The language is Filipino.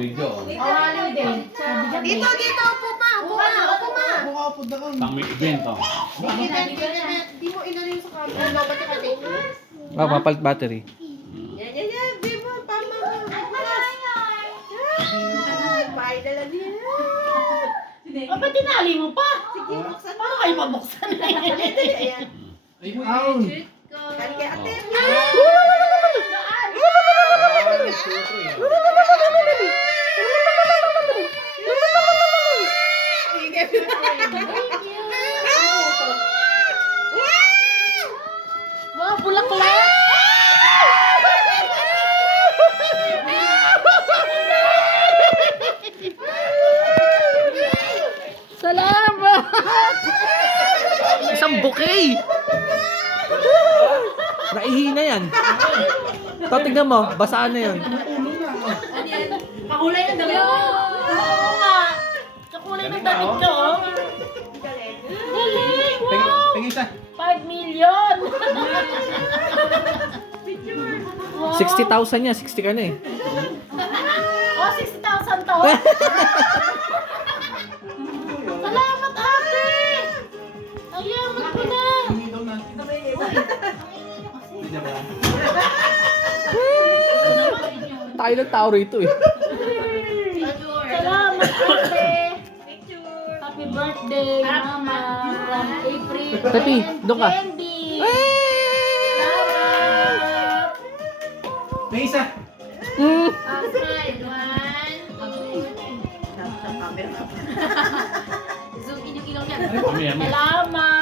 video. Awali din. Dito, dito, upo pa, upo pa, upo pa. Makakapod na kang. Pang may event, oh. Di mo inanin sa camera. Ano, ba't yung ating? Oh, papalit battery. Yan, yan, yan. Di mo, tama mo. Bye na lang yan. O, ba't tinali mo pa? Sige, buksan mo. Paano kayo mabuksan na Ayan. Aun. Kali kay ate. Wow, bulaklak! Salamat! Isang bouquet! Naihina yan. Ito, tignan mo. Basaan na yun. Kakulay ng damit ko. Oo nga. Kakulay ng damit ko. Galing! Wow! Tingin sa. 5 million! 60,000 niya. 60 ka na eh. Oh, 60,000 to. Salamat, ate! Ang yaman ko na. Hindi daw natin. Hindi na ba? Tayo lang tao rito eh. Salamat, ate! Happy birthday, Mama! From April Tati, doon ka. Candy! Salamat! May isa. Outside, Camera. Zoom in yung ilong niya. Kami, kami. Salamat!